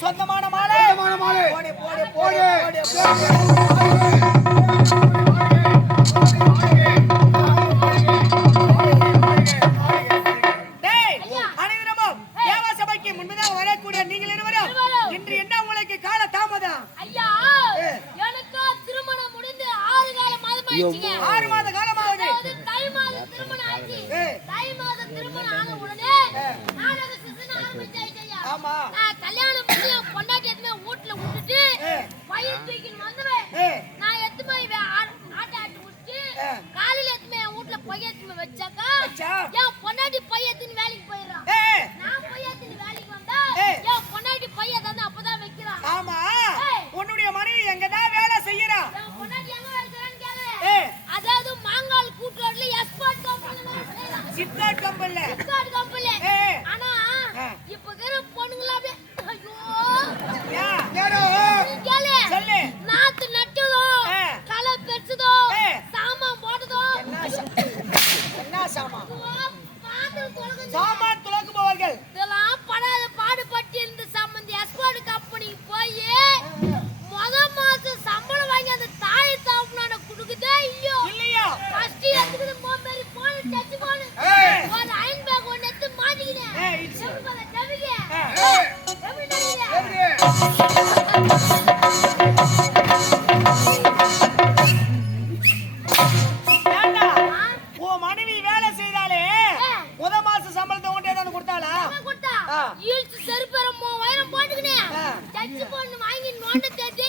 சொந்தமான மாலை. சொந்தமான மாலை. போடு போடு போடு முன்புதான் வரக்கூடிய நீங்கள் இருவரும் இன்று என்ன உங்களுக்கு கால தாமதம்? ஐயா திருமணம் ஆறு மாத காலமாவது மாதம் ஆமா. நான் எத்து போய் ஆட்டை ஆட்டு முடிச்சு என் வீட்டுல பொய் எத்துமே வச்சாக்கா என் பொண்டாட்டி பொய் எத்துன்னு வேலைக்கு போயிடுறான் நான் பொய் எத்துன்னு வேலைக்கு வந்தா என் பொண்டாட்டி பொய் எதாவது அப்பதான் வைக்கிறான் ஆமா. உன்னுடைய மனைவி எங்கதான் வேலை செய்யறான் அதாவது மாங்கால் கூட்டுறோட்ல on the dead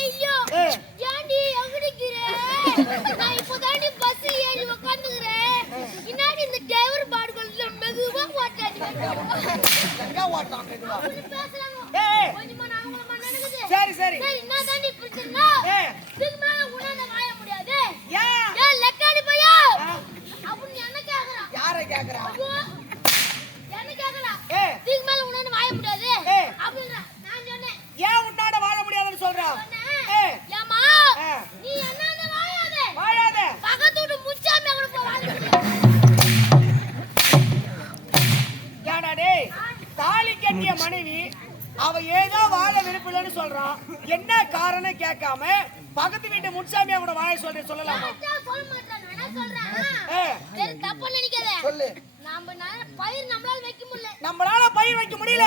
அவ ஏதோ வாழ விருப்பலன்னு சொல்றான். என்ன காரணம் கேட்காம பக்கத்து வீட்டு முன்சாமி கூட வாழ சொல்றேன் சொல்லலாம்? நம்மளால பயிர் வைக்க முடியல.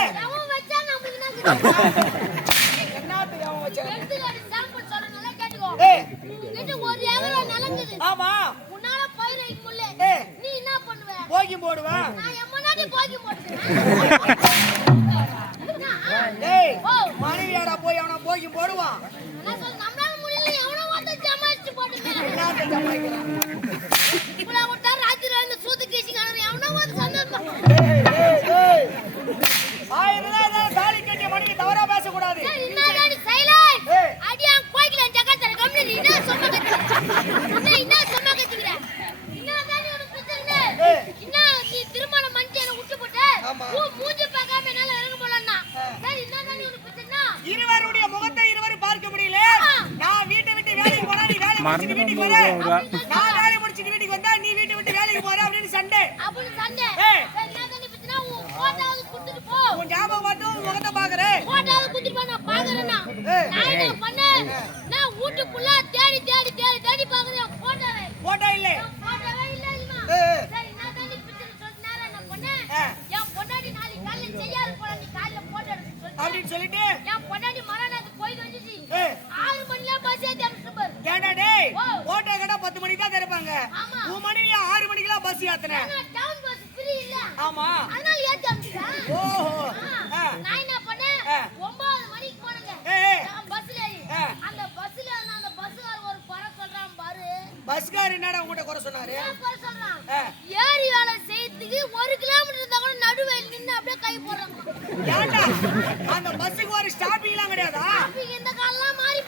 ஆமா. உன்னால பயிர் போடுவேன் நான் வேலை முடிச்சுட்டு வீட்டுக்கு வந்தா நீ வீட்டை விட்டு வேலைக்கு போற அப்படின்னு சண்டை. அப்படின்னு சண்டை. ஏய். சரி நான் தண்ணி பிரச்சனை உன் போட்டாவது குடுத்துட்டு போ. உன் ஞாபகம் மட்டும் உன் முகத்தை பாக்குறேன். போட்டாவது குடுத்துட்டு போ நான் பாக்குறேன்னா. ஏய். நான் என்ன பண்ணேன் நான் வீட்டுக்குள்ள தேடி தேடி தேடி தேடி பாக்குறேன் போட்டாவே. போட்டோ இல்லை. போட்டாவே இல்ல இல்லமா ஏய். சரி நான் தண்ணி பிரச்சனை சொல்லிட்டு நேரா என்ன பண்ணேன் ஆ. என் பொண்டாட்டி நாளைக்கு காலையில செய்யாது போல நீ காலையில போட்டோ எடுத்து சொல்லிட்டு. அப்படின்னு சொல்லிட்டு. என் பொண்டாட்டி மரணத்து போயிட்டு வந்துச்சு. ஆறு மணிலாம் பஸ் ஏத்தி அனுப்பிச்சு பாரு ஏண்டா டேய் ஓ. போட்டோ கடை பத்து மணிக்கு தான் திறப்பாங்க. ஆமா. உன் மணிக்கு ஆறு மணிக்கெல்லாம் பஸ் ஏத்துன ஆமா. ஓஹோ. நான் என்ன பண்ணேன். ஒன்பது மணிக்கு போனேங்க பஸ்ல ஏறி. அந்த பஸ்ல அந்த பஸ்கார ஒரு குறை சொல்றான் பாரு. பஸ்கார் என்னடா உங்ககிட்ட குறை சொன்னாரு? குறை சொல்றான். ஏரி வேலை செய்யறதுக்கு ஒரு கிலோமீட்டர் இருந்தா கூட நடுவேல் நின்னு அப்படியே கை போடுறாங்க ஏன்டா? அந்த பஸ்ஸுக்கு ஒரு ஸ்டாப்பிங்லாம் கிடையாதா ஸ்டாப்பிங் இந்த காலம்லாம் மாறி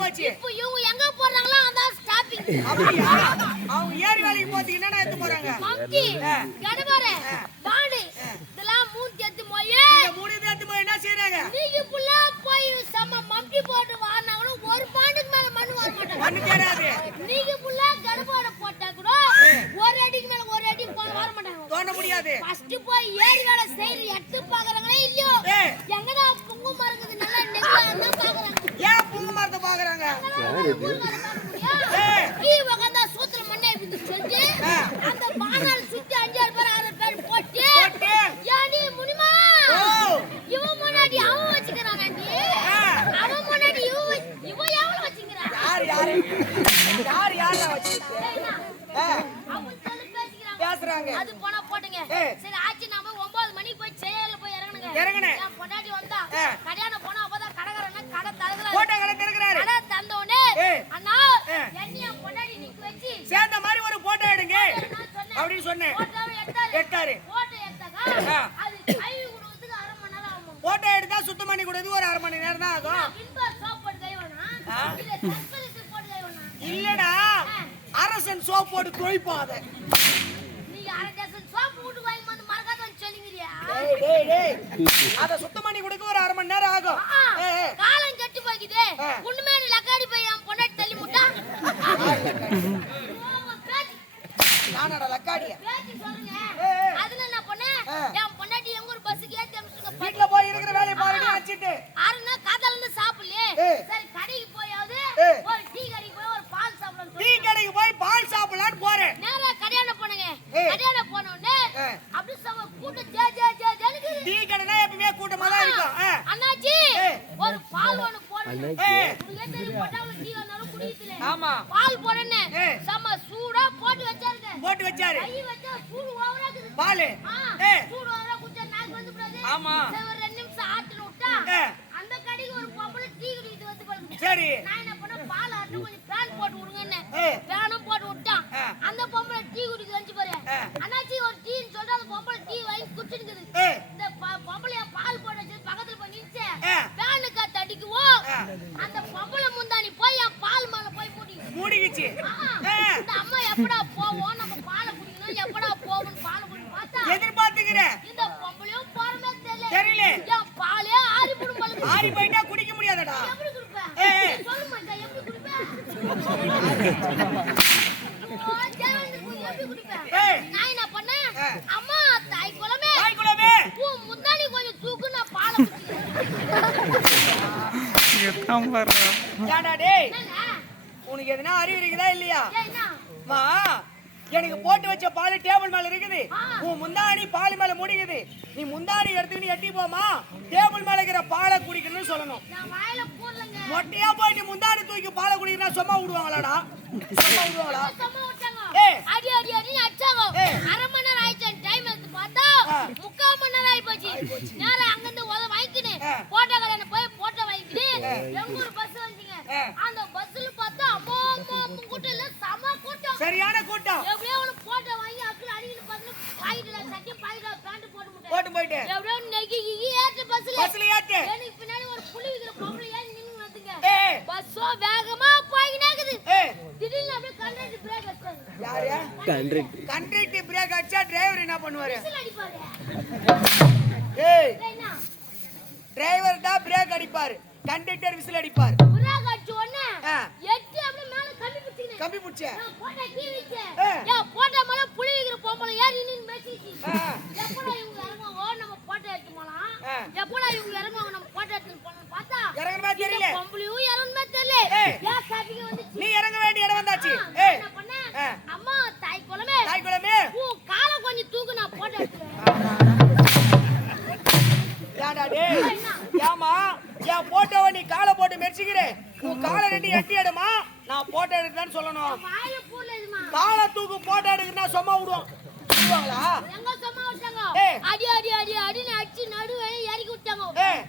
போச்சு. இப்போ இவங்க எங்க போடுறாங்களோ அதான் ஸ்டாப்பிங் அப்படியா? அவங்க ஏரி வேலைக்கு போறதுக்கு என்னடா எடுத்து போறாங்க? மங்கி ஆ. கடபார பாடு. இதெல்லாம் மூஞ்சி எடுத்து இந்த மூணு பேர்த்து போய் என்ன செய்யறாங்க நீங்க புள்ளா போய் செம்ம மம்டி போட்டு வாரினாங்களும் ஒரு பாண்டுக்கு மேல மண்ணு வர மாட்டாங்க. ஒண்ணு தெரியாது நீங்க புள்ளா கடபாட போட்டா கூட ஒரு அடிக்கு மேல ஒரு அடி போன வர மாட்டாங்க. தோண முடியாது. ஃபர்ஸ்ட் போய் ஏரி வேலை செய்யற பேசிக்கிறான் பேசுறாங்க. அது போனா போட்டுங்க. சரி ஆச்சு நாம ஒன்பது மணிக்கு போய் செயல போய் இறங்கணுங்க இறங்குனேன். என் பொண்டாட்டி வந்தா. கல்யாணம் போனா அப்பதான் கடைக்காரனா கடை தரகுறாரு. கடை தந்த. அண்ணா ஆ. என்னைய பொண்டாட்டி நிக்க வச்சு சேர்ந்த மாதிரி ஒரு போட்டோ எடுங்க. அப்படின்னு சொன்னேன் எடுத்தாரு. போட்டோ எடுத்தாக்கா, ஆ. அது கழுவி கொடுக்கறதுக்கு அரை மணி நேரம் ஆகும். போட்டோ எடுத்தா சுத்தம் பண்ணி கொடுத்து ஒரு அரை மணி நேரம் தான் ஆகும் சோப் போட்டு கழுவனா? இல்லடா அரசன் சோப் போட்டு துவைப்போம் அதை அதை சுத்தம் பண்ணி கொடுக்க ஒரு அரை மணி நேரம் ஆகும். காலம் கெட்டு போய்க்குது. நீ லக்காடி போய் நானடா லக்காடியா பேச்சு சொல்லுங்க. ஏய், ஏய். அதுல என்ன பண்ணேன்? ஆ. என் பொண்டாட்டி எங்க ஒரு பஸ்ஸுக்கு ஏத்தி அனுப்பிச்சுங்க. வீட்டுல போய் இருக்கிற வேலையை பாருங்க வச்சுட்டு ஆறுனா காதால இருந்து சாப்பிடலையே ஏய். சரி கடைக்கு போயாவது ஏய். ஒரு டீ கடைக்கு போய் ஒரு பால் சாப்பிடலாம் டீ கடைக்கு போய் பால் சாப்பிடலான்னு போறேன் நேரா கல்யாணம் போனங்க ஏய். கல்யாணம் போன உடனே ஏய். அப்படி சம கூட்டம் ஜே ஜே ஜே ஜேனுக்கு டீ கடைனா எப்பவுமே கூட்டமா தான் இருக்கும் ஆ. அண்ணாச்சி ஏய். ஒரு பால் ஒண்ணு போடுங்க ஏய், உங்களுக்கு தெரியும் போட்டாவுல டீ வந்தாலும் குடிக்கல ஆமா பால் போடனே ஏய். செம்ம சூடா போட்டு வச்சாருங்க போட்டு வச்சாரு கை வச்சா சூடு ஓவரா இருக்குது பாலு ஆ, ஏய். சூடு ஓவரா குடிச்சா நாக்கு வந்து கூடாது ஆமா. சரி, ஒரு ரெண்டு நிமிஷம் ஆட்டுல விட்டா ஏய். அந்த கடைக்கு ஒரு பொம்பளை டீ குடிக்கிட்டு வந்து பாருங்க சரி. நான் என்ன பண்ண பால் ஆட்டு கொஞ்சம் பேன் போட்டு விடுங்கன்னு. பேனும் போட்டு விட்டான். அந்த பொம்பளை டீ குடிக்க வந்து பாரு. அண்ணாச்சி ஒரு டீன்னு சொல்லிட்டு அந்த பொம்பளை டீ வாங்கி குடிச்சிருக்குது. ஏய். இந்த பொம்பளைய பால் போட்டு வச்சு பக்கத்துல போய் நின்னுச்சு. ஆ. பேனு காத்து அடிக்குவோம் ஆ. அந்த பொம்பளை முந்தானி போய் என் பால் மேல போய் மூடிக்குது மூடிக்கிச்சு. இந்த அம்மா எப்படா போவோம் நம்ம பாலை குடிக்கணும் எப்படா போவோம்னு பாலை குடிக்கணும் பார்த்தா எதிர்பார்த்துக்கிற இந்த பொம்பளையும் போறமே தெரியல தெரியல. என் பாலே ஆறி போடும் போல ஆறி போயிட்டா குடிக்க முடியாதடா எப்படி குடிப்ப? ஏய். நீ சொல்ல மாட்டே, எப்படி குடிப்ப? ஓ, தேவனுக்கு போய் எப்படி குடிப்ப? ஏய். நான் என்ன பண்ணேன்? ஆ. அம்மா, தாய் குலமே, தாய் குலமே உன் முந்தானி கொஞ்சம் தூக்கு, நான் பாலை குடிக்கிறேன். ஏன்டா டேய் என்னங்க? உனக்கு எதுனா அறிவு இருக்குதா இல்லையா? மா எனக்கு போட்டு வச்ச பால் டேபிள் மேல இருக்குது. உன் முந்தாணி பால் மேல முடிக்குது நீ முந்தாணி எடுத்துக்கிட்டு எட்டி போமா டேபிள் மேல இருக்கிற பாலை குடிக்கணும்னு சொல்லணும் நான் வாயில போடலைங்க. மொட்டையா போயிட்டு முந்தாணி தூக்கி பாலை குடிக்கிறா சும்மா விடுவாங்களாடா சும்மா விடுவாங்களா. அடி, அடி, அடின்னு அடிச்சாங்க. ஏய். அரை மணி நேரம் ஆயிடுச்சு, time எடுத்து பார்த்தா. முக்கால் மணி நேரம் ஆயிப்போச்சு. நேரா அங்கிருந்து உத அந்த busல பார்த்தா அம்மா, அம்மா, கூட்டம் இல்ல, செம கூட்டம். சரியான கூட்டம் எப்படியோ ஒரு வாங்கி அக்குல சட்டை, பாக்கெட்ல pant போட்டு விட்டேன். போட்டு போயிட்டு எப்படியோ நெகி கிகி ஏத்து busல. பஸ்ல ஏத்து எனக்கு பின்னாடி ஒரு புலி விக்கிற பொம்பளை ஏறி நின்னு வந்துங்க. ஏய். பஸ்ஸோ வேகமா இருக்குது. ஏய் திடீர்னு அப்படியே கண்டக்டர் பிரேக் அடிச்சாரு. யாரு கண்ட்ரிக்ட் பிரேக் அடிச்சா டிரைவர் என்ன பண்ணுவாரு. ஏய்? டிரைவர் தான் பிரேக் அடிப்பாரு கண்டக்டர் விசில் அடிப்பார் எட்டி அப்படியே மேல கண்ணு கம்பி பிடிச்ச? போட்டா கீ போட்டா மேல புலி வைக்கிற பொம்பளை ஏறி நின்னு. எடுக்கிறேன்னு சொல்லணும். காலை தூக்கு போட்டோ எடுக்கிறா சும்மா விடுவோம் விடுவாங்களா எங்க சும்மா விட்டாங்க? அடி அடி அடி அடின்னு அடிச்சு நடுவே இறக்கி விட்டாங்க.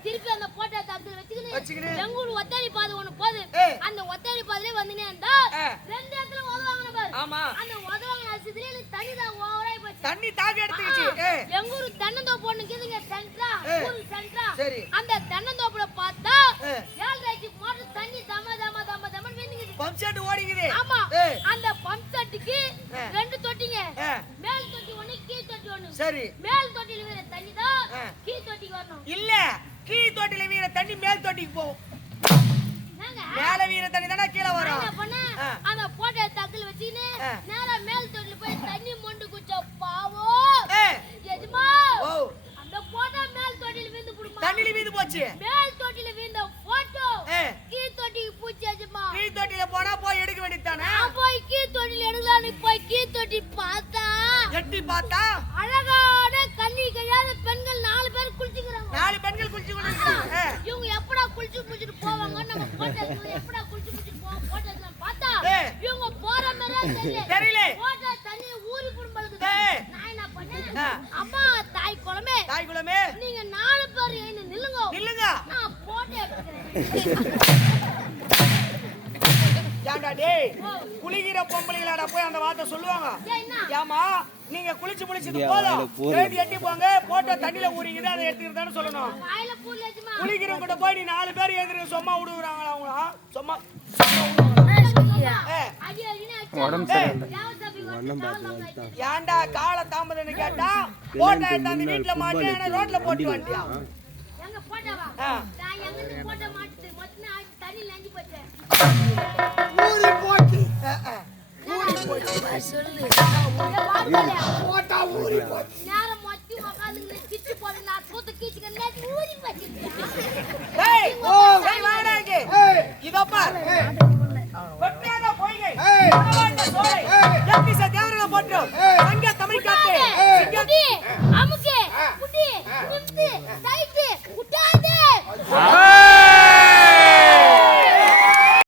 திருப்பி அந்த போட்டோ வச்சுக்கின்னு. வச்சுக்கின்னு எங்க ஊர் ஒத்தாரி பாதை ஒண்ணு போகுது. அந்த ஒத்தாரி பாதையிலே வந்துனே இருந்தா. ரெண்டு இடத்துல உதவாங்கன பாரு. ஆமா அந்த உதவாங்கன அரிசியிலே எனக்கு தண்ணி தான் ஓவராயி போச்சு. தண்ணி தாக்க எடுத்துக்கிச்சு எங்க ஊரு தென்னந்தோப்பு ஒண்ணு இருக்குதுங்க, சென்ட்ரா. ஊரு. அந்த தென்னந்தோப்புல பார்த்தா, சரி மேல் தொட்டில இருக்கிற தண்ணி தான். கீழ் தொட்டிக்கு வரணும் இல்ல கீ தொட்டில வீர தண்ணி மேல் தொட்டிக்கு போகும்? மேல வீர தண்ணி தானே கீழே வரும். அந்த போட்டோ தத்துல வச்சுக்கின்னு ஆ. நேரா மேல் தொட்டில போய் தண்ணி மொண்டு குச்ச பாவம் ஏய் எஜமா ஓ அந்த போட்டோ மேல் தொட்டில விழுந்து புடுமா தண்ணில வீந்து போச்சு மேல் தொட்டில விழுந்த போட்டோ ஏய் கீழ் தொட்டிக்கு பூச்சி எஜமா கீ தொட்டில போனா போய் எடுக்க வேண்டியதானே நான் போய் கீழ் தொட்டில எடுக்கலான்னு போய் கீழ் தொட்டி பார்த்தா எட்டி பார்த்தா அழகான கண்ணி கையாத பெண்கள் நாலு பேர் குளிச்சுக்கிறாங்க நாலு பெண்கள் குளிச்சு கொண்டு இவங்க எப்படா குளிச்சு முடிச்சிட்டு போவாங்க நம்ம போட்டோ எடுத்து எப்படா குளிச்சு முடிச்சிட்டு போவோம் போட்டோ எடுத்து பார்த்தா ஏய். இவங்க போற மாதிரியே தெரியல. தெரியல போட்டோ தண்ணி ஊறி குடும்பலுக்கு ஏய். நான் என்ன பண்ணேன் ஆ. அம்மா தாய் குளமே தாய் குளமே நீங்க நாலு பேர் என்ன நில்லுங்க. நில்லுங்க. நான் போட்டோ ஏன்டா டேய் குளிக்கிற பொம்பளைங்களாடா போய் அந்த வார்த்தை சொல்லுவாங்க? ஏமா நீங்க குளிச்சு குளிச்சது போதும். எழுதி எட்டி போங்க போட்டோ தண்ணியில ஊறிக்குது அதை எடுத்துக்கிறதான்னு சொல்லணும். குளிக்கிறவங்க போய் நீ நாலு பேர் எழுதுற சும்மா விடுறாங்களா அவங்களா? சும்மா உடம்பு ஏன்டா கால தாமதம்னு கேட்டா? போட்டோ எடுத்து அந்த வீட்டுல மாட்டி ரோட்ல போட்டு வந்துட்டியா எங்க போட்டோவா ஆ. நான் எங்க இருந்து போட்டோ மாட்டுது மொத்தம் தண்ணி நஞ்சு போச்சேன் ஊறி போச்சு. போட்டா ஊறி போச்சு. நேரம் மொத்தி உக்காந்துங்க கிச்சு போடு நான் தூத்து கீச்சுக்க நேத்து ஊறி வச்சிருக்கேன் ஏய் ஓ. ஏய் வாடா இங்க. ஏய். இதோ Hey!